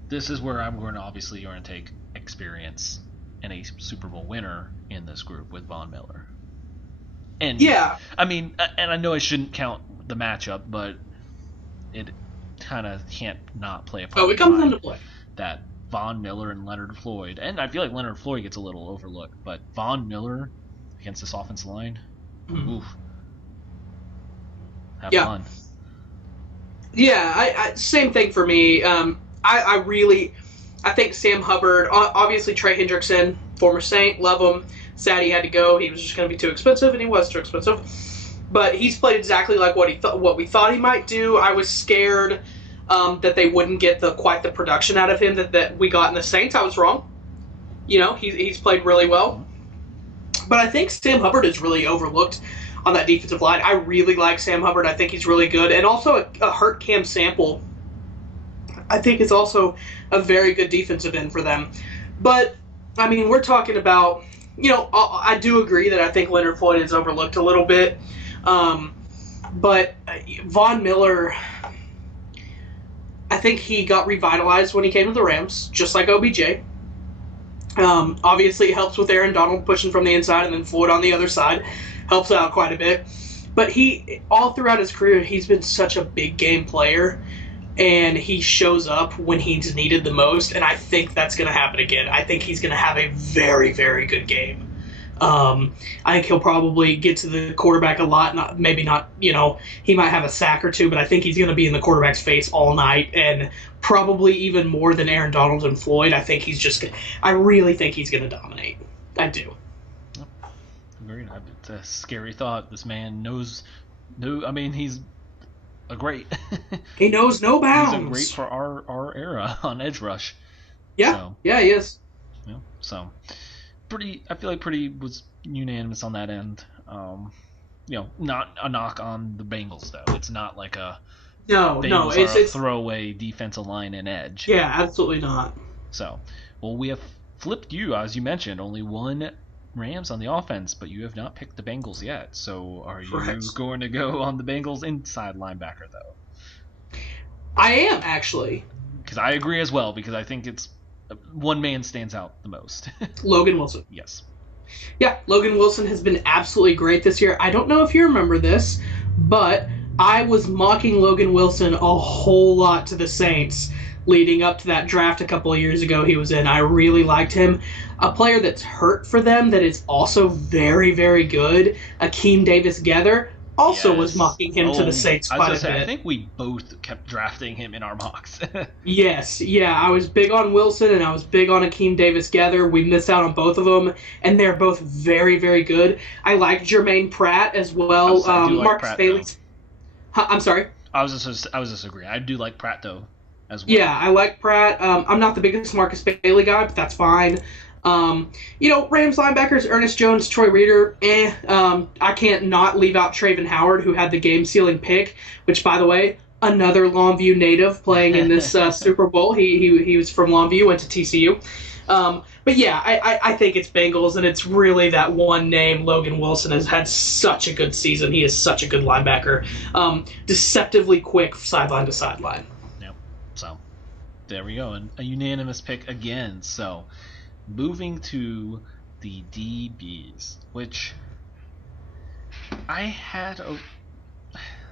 this is where I'm going to take experience and a Super Bowl winner in this group with Von Miller. And Yeah. and I know I shouldn't count the matchup, but it kind of can't not play a part. Oh, it comes into play. That Von Miller and Leonard Floyd, and I feel like Leonard Floyd gets a little overlooked, but Von Miller against this offensive line, Mhm. oof. have Yeah. fun. Yeah, I same thing for me. I think Sam Hubbard, obviously Trey Hendrickson, former Saint, love him. Sad he had to go. He was just going to be too expensive, and he was too expensive. But he's played exactly like what we thought he might do. I was scared that they wouldn't get quite the production out of him that we got in the Saints. I was wrong. You know, he's played really well. But I think Sam Hubbard is really overlooked on that defensive line. I really like Sam Hubbard. I think he's really good. And also a hurt Cam Sample, I think, is also a very good defensive end for them. But, I mean, we're talking about, you know, I do agree that I think Leonard Floyd is overlooked a little bit. But Von Miller, I think he got revitalized when he came to the Rams, just like OBJ. Obviously, it helps with Aaron Donald pushing from the inside, and then Floyd on the other side helps out quite a bit. But all throughout his career, he's been such a big game player, and he shows up when he's needed the most, and I think that's going to happen again. I think he's going to have a very, very good game. I think he'll probably get to the quarterback a lot. Maybe not, you know, he might have a sack or two, but I think he's going to be in the quarterback's face all night, and probably even more than Aaron Donald and Floyd. I really think he's going to dominate. I do. Agreed. It's a scary thought. This man he's a great. He knows no bounds. He's a great for our era on edge rush. Yeah, so, yeah, he is. Yeah, so I feel like pretty was unanimous on that end. You know, not a knock on the Bengals though. It's not like a Bengals are a throwaway defensive line and edge. Yeah, absolutely not. So, well, we have flipped you, as you mentioned, only one Rams on the offense, but you have not picked the Bengals yet. So, are you going to go on the Bengals inside linebacker though? I am, actually. Because I agree as well, because I think it's one man stands out the most. Logan Wilson. Yes. Yeah, Logan Wilson has been absolutely great this year. I don't know if you remember this, but I was mocking Logan Wilson a whole lot to the Saints leading up to that draft a couple of years ago he was in. I really liked him. A player that's hurt for them that is also very, very good, Akeem Davis-Gaither, also was mocking him to the Saints quite a bit. I think we both kept drafting him in our mocks. Yes, yeah, I was big on Wilson and I was big on Akeem Davis-Gaither. We missed out on both of them, and they're both very, very good. I like Jermaine Pratt as well. Marcus Bailey. I'm sorry? I was just agreeing. I do like Pratt, though, as well. Yeah, I like Pratt. I'm not the biggest Marcus Bailey guy, but that's fine. You know, Rams linebackers, Ernest Jones, Troy Reader, I can't not leave out Travon Howard, who had the game-sealing pick, which, by the way, another Longview native playing in this Super Bowl. He was from Longview, went to TCU. But yeah, I think it's Bengals, and it's really that one name. Logan Wilson has had such a good season. He is such a good linebacker. Deceptively quick sideline to sideline. Yep. So, there we go. And a unanimous pick again. So, moving to the DBs, which I had I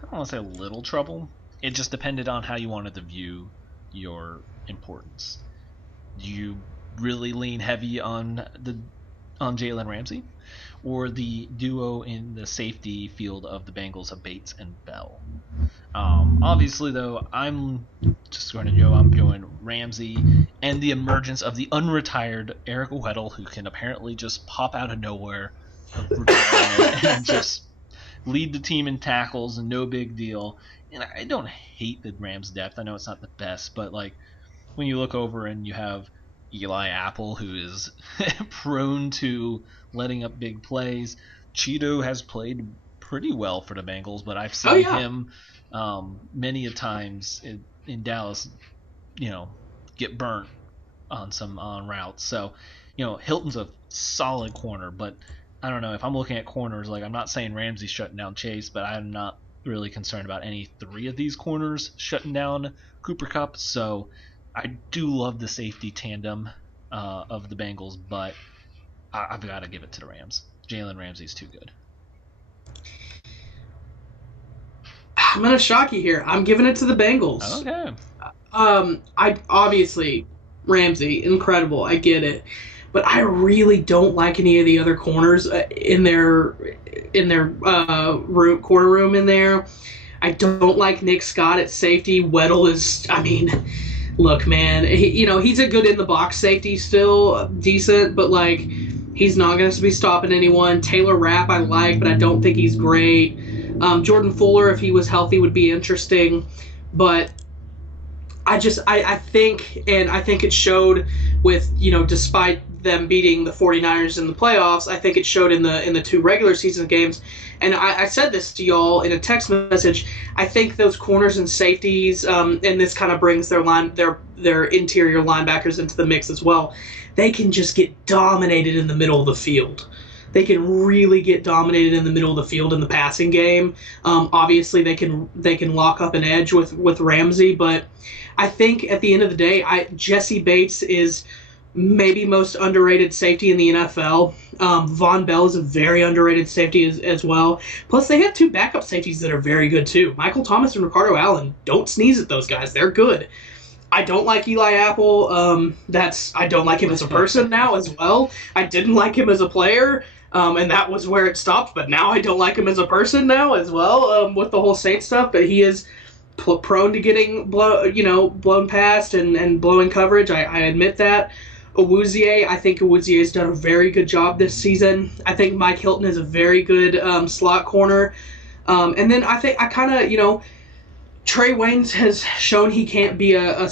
don't want to say a little trouble. It just depended on how you wanted to view your importance. Do you really lean heavy on Jalen Ramsey, or the duo in the safety field of the Bengals of Bates and Bell? Obviously, though, I'm going Ramsey and the emergence of the unretired Eric Weddle, who can apparently just pop out of nowhere of retirement and just lead the team in tackles and no big deal. And I don't hate the Rams' depth. I know it's not the best, but like when you look over and you have Eli Apple, who is prone to letting up big plays. Cheeto has played pretty well for the Bengals, but I've seen him many a times in Dallas, you know, get burnt on routes. So, you know, Hilton's a solid corner, but I don't know if I'm looking at corners. Like, I'm not saying Ramsey's shutting down Chase, but I'm not really concerned about any three of these corners shutting down Cooper Kupp. So I do love the safety tandem of the Bengals, but I've got to give it to the Rams. Jalen Ramsey's too good. I'm going to shock you here. I'm giving it to the Bengals. Okay. I obviously, Ramsey, incredible. I get it. But I really don't like any of the other corners in their corner room in there. I don't like Nick Scott at safety. Weddle is, I mean, look, man, he's a good in the box safety still, decent, but like he's not going to be stopping anyone. Taylor Rapp I like, but I don't think he's great. Jordan Fuller, if he was healthy, would be interesting, but I think it showed with, despite them beating the 49ers in the playoffs, I think it showed in the 2 regular season games. And I said this to y'all in a text message. I think those corners and safeties, and this kind of brings their interior linebackers into the mix as well. They can just get dominated in the middle of the field. They can really get dominated in the middle of the field in the passing game. Obviously, they can lock up an edge with Ramsey, but I think at the end of the day, Jesse Bates is maybe most underrated safety in the NFL. Von Bell is a very underrated safety as well. Plus, they have 2 backup safeties that are very good too. Michael Thomas and Ricardo Allen. Don't sneeze at those guys. They're good. I don't like Eli Apple. I don't like him as a person now as well. I didn't like him as a player. And that was where it stopped. But now I don't like him as a person now as well, with the whole Saints stuff. But he is prone to getting blown past and blowing coverage. I admit that. Awuzie, I think Awuzie's done a very good job this season. I think Mike Hilton is a very good slot corner. And then I think Trey Waynes has shown he can't be a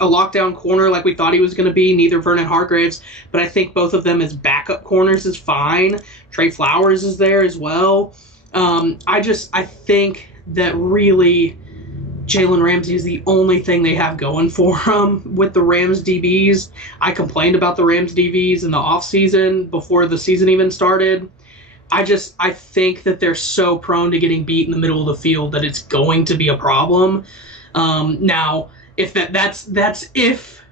lockdown corner like we thought he was going to be, neither Vernon Hargreaves, but I think both of them as backup corners is fine. Trey Flowers is there as well. I think that really Jalen Ramsey is the only thing they have going for them with the Rams DBs. I complained about the Rams DBs in the offseason before the season even started. I think that they're so prone to getting beat in the middle of the field that it's going to be a problem. Now, if that's if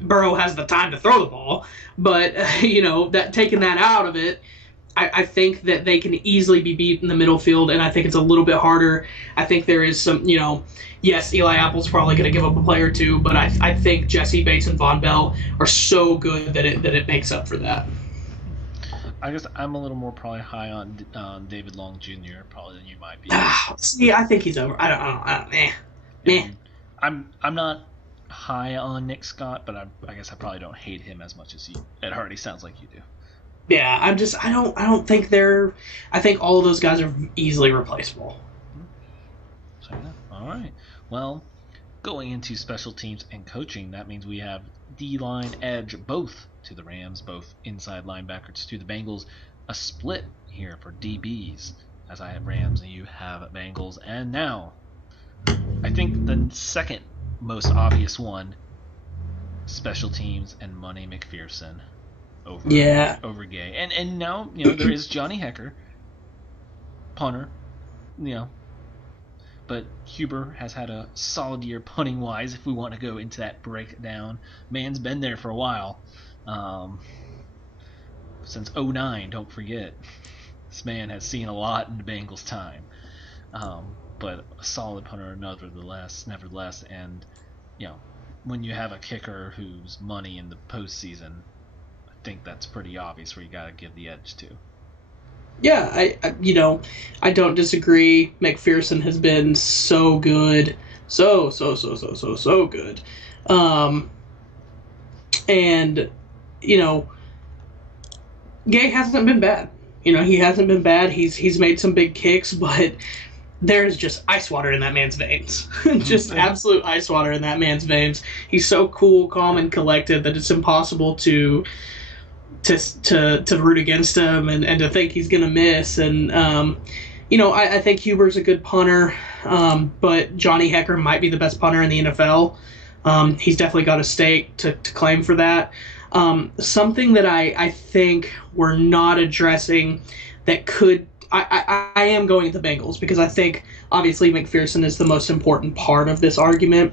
Burrow has the time to throw the ball, but that taking that out of it, I think that they can easily be beat in the middle field, and I think it's a little bit harder. I think there is some, yes, Eli Apple's probably going to give up a play or 2, but I think Jesse Bates and Von Bell are so good that it makes up for that. I guess I'm a little more probably high on David Long Jr. probably than you might be. See, I think he's over. I don't. I'm not high on Nick Scott, but I guess I probably don't hate him as much as it already sounds like you do. Yeah, I don't think they're. I think all of those guys are easily replaceable. So, yeah. All right. Well, going into special teams and coaching, that means we have D-line edge both to the Rams, both inside linebackers to the Bengals. A split here for DBs, as I have Rams and you have Bengals. And now, I think the second most obvious one, special teams and Money McPherson over Gay. And now, there is Johnny Hekker, punter, but Huber has had a solid year punting-wise, if we want to go into that breakdown. Man's been there for a while. Since 2009, don't forget. This man has seen a lot in the Bengals' time. But a solid punter nevertheless. And, when you have a kicker who's money in the postseason, I think that's pretty obvious where you got to give the edge to. Yeah, I don't disagree. McPherson has been so good. So good. And, Gay hasn't been bad. He hasn't been bad. He's made some big kicks, but there's just ice water in that man's veins. Just absolute ice water in that man's veins. He's so cool, calm, and collected that it's impossible to root against him and to think he's going to miss. And, I think Huber's a good punter, but Johnny Hekker might be the best punter in the NFL. He's definitely got a stake to claim for that. Something that I think we're not addressing that could... I am going with the Bengals because I think, obviously, McPherson is the most important part of this argument.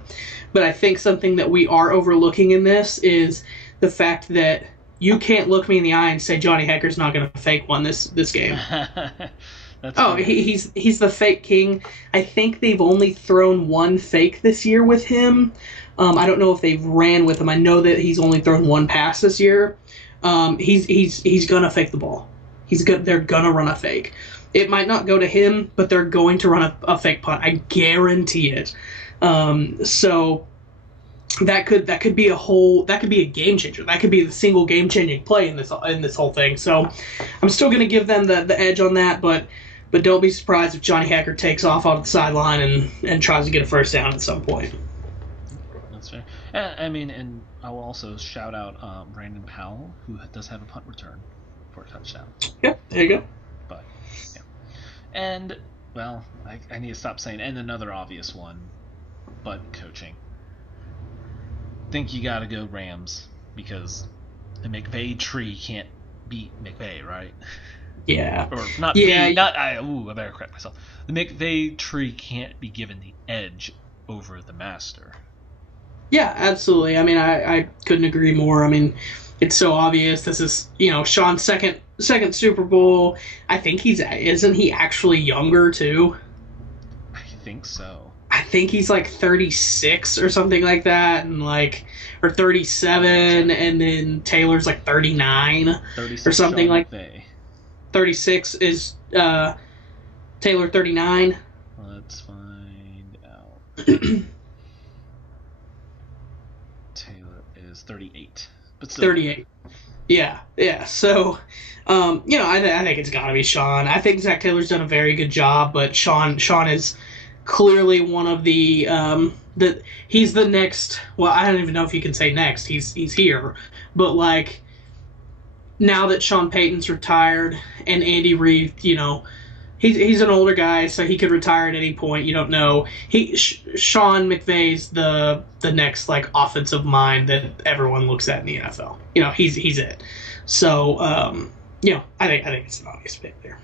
But I think something that we are overlooking in this is the fact that you can't look me in the eye and say Johnny Hekker's not going to fake one this game. He's the fake king. I think they've only thrown one fake this year with him. I don't know if they've ran with him. I know that he's only thrown one pass this year. He's going to fake the ball. They're gonna run a fake. It might not go to him, but they're going to run a fake punt. I guarantee it. So that could be a game changer. That could be the single game changing play in this whole thing. So I'm still going to give them the edge on that, but don't be surprised if Johnny Hekker takes off on the sideline and tries to get a first down at some point. That's fair. I mean, and I will also shout out Brandon Powell, who does have a punt return for a touchdown. Yeah, there you go. But yeah, and well, I need to stop saying and another obvious one, but coaching. Think you got to go Rams because the McVay tree can't beat McVay, right? Yeah. Or not. Yeah. I better correct myself. The McVay tree can't be given the edge over the master. Yeah, absolutely. I mean, I couldn't agree more. I mean, it's so obvious. This is, Sean's second Super Bowl. I think isn't he actually younger too? I think so. I think he's like 36 or something like that, or 37, and then Taylor's like 39 or something like that. 36 is Taylor 39. Let's find out. Taylor is 38, but still 38. Yeah. So, I think it's got to be Sean. I think Zach Taylor's done a very good job, but Sean is clearly one of the he's the next. Well, I don't even know if you can say next. He's here, but like now that Sean Payton's retired and Andy Reid, he's an older guy, so he could retire at any point. You don't know. Sean McVay's the next like offensive mind that everyone looks at in the NFL. He's it. So I think it's an obvious pick there.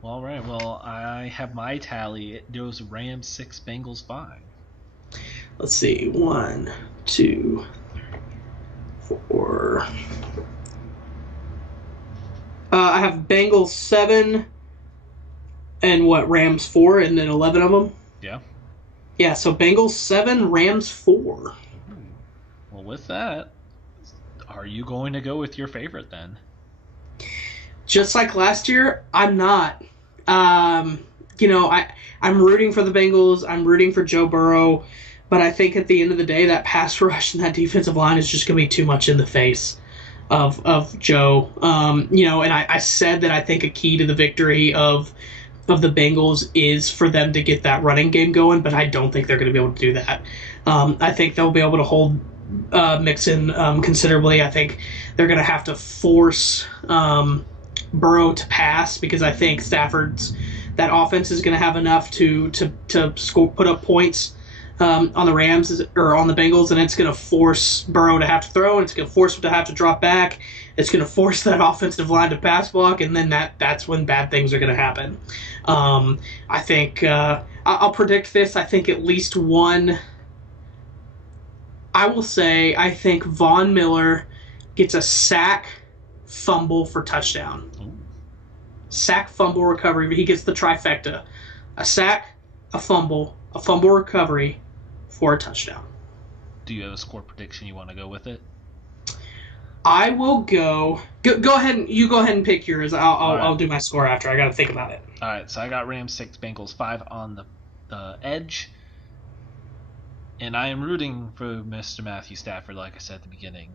Well, all right. Well, I have my tally. It goes Rams 6, Bengals 5. Let's see. 1, 2, 3, 4. I have Bengals 7 and Rams 4, and then 11 of them. Yeah. Yeah. So Bengals 7, Rams 4. Well, with that, are you going to go with your favorite then? Just like last year, I'm not. I'm rooting for the Bengals. I'm rooting for Joe Burrow. But I think at the end of the day, that pass rush and that defensive line is just going to be too much in the face of Joe. And I said that I think a key to the victory of the Bengals is for them to get that running game going, but I don't think they're going to be able to do that. I think they'll be able to hold Mixon considerably. I think they're going to have to force Burrow to pass because I think that offense is going to have enough to put up points on the Rams or on the Bengals, and it's going to force Burrow to have to throw, and it's going to force him to have to drop back. It's going to force that offensive line to pass block, and then that's when bad things are going to happen. I think I'll predict this. I think at least one. I will say I think Von Miller gets a sack, fumble for touchdown. Sack, fumble, recovery, but he gets the trifecta. A sack, a fumble recovery for a touchdown. Do you have a score prediction you want to go with it? I will go ahead and pick yours. I'll do my score after. I got to think about it. All right, so I got Rams 6, Bengals 5 on the edge. And I am rooting for Mr. Matthew Stafford, like I said at the beginning.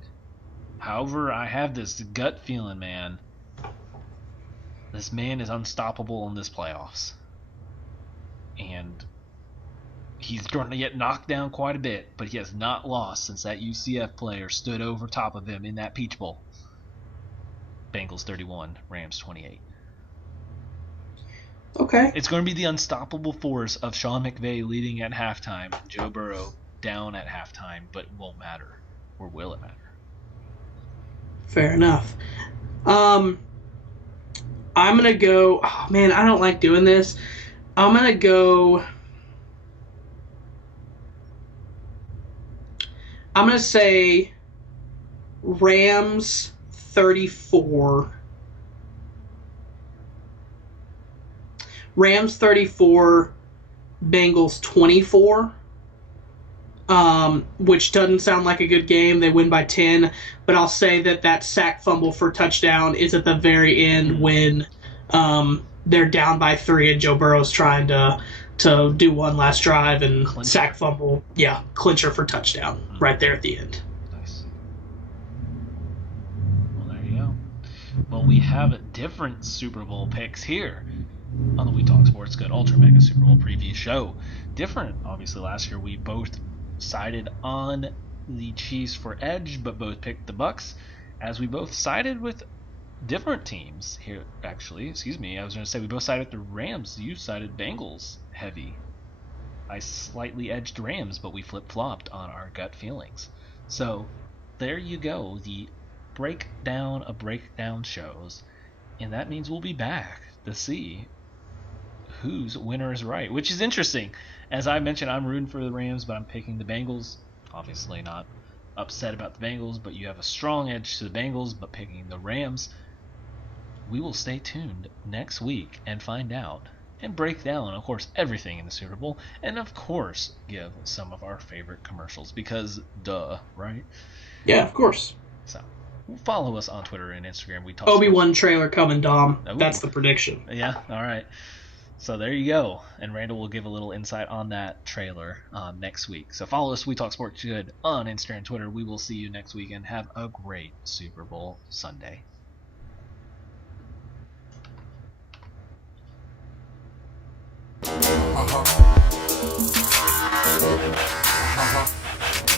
However, I have this gut feeling, man. This man is unstoppable in this playoffs. And he's going to get knocked down quite a bit, but he has not lost since that UCF player stood over top of him in that Peach Bowl. Bengals 31, Rams 28. Okay. It's going to be the unstoppable force of Sean McVay leading at halftime and Joe Burrow down at halftime, but it won't matter. Or will it matter? Fair enough. I'm going to go... Oh, man, I don't like doing this. I'm going to go... I'm going to say Rams 34. Rams 34, Bengals 24. which doesn't sound like a good game. They win by 10, but I'll say that sack fumble for touchdown is at the very end when they're down by 3 and Joe Burrow's trying to do one last drive and Clincher. sack fumble. Yeah, clincher for touchdown right there at the end. Nice. Well, there you go. Well, we have different Super Bowl picks here on the We Talk Sports Good Ultra Mega Super Bowl preview show. Different, obviously. Last year we both sided on the Chiefs for edge, but both picked the Bucks, as we both sided with different teams here. Actually, excuse me, I was going to say we both sided with the Rams. You sided Bengals heavy. I slightly edged Rams, but we flip-flopped on our gut feelings. So there you go, the breakdown of breakdown shows, and that means we'll be back to see whose winner is right, which is interesting. As I mentioned, I'm rooting for the Rams, but I'm picking the Bengals. Obviously not upset about the Bengals, but you have a strong edge to the Bengals, but picking the Rams. We will stay tuned next week and find out and break down, of course, everything in the Super Bowl, and of course give some of our favorite commercials, because duh, right? Yeah, of course. So follow us on Twitter and Instagram. We talk Obi-Wan trailer coming, Dom. Ooh. That's the prediction. Yeah, all right. So there you go. And Randall will give a little insight on that trailer next week. So follow us, We Talk Sports Good, on Instagram and Twitter. We will see you next week, and have a great Super Bowl Sunday.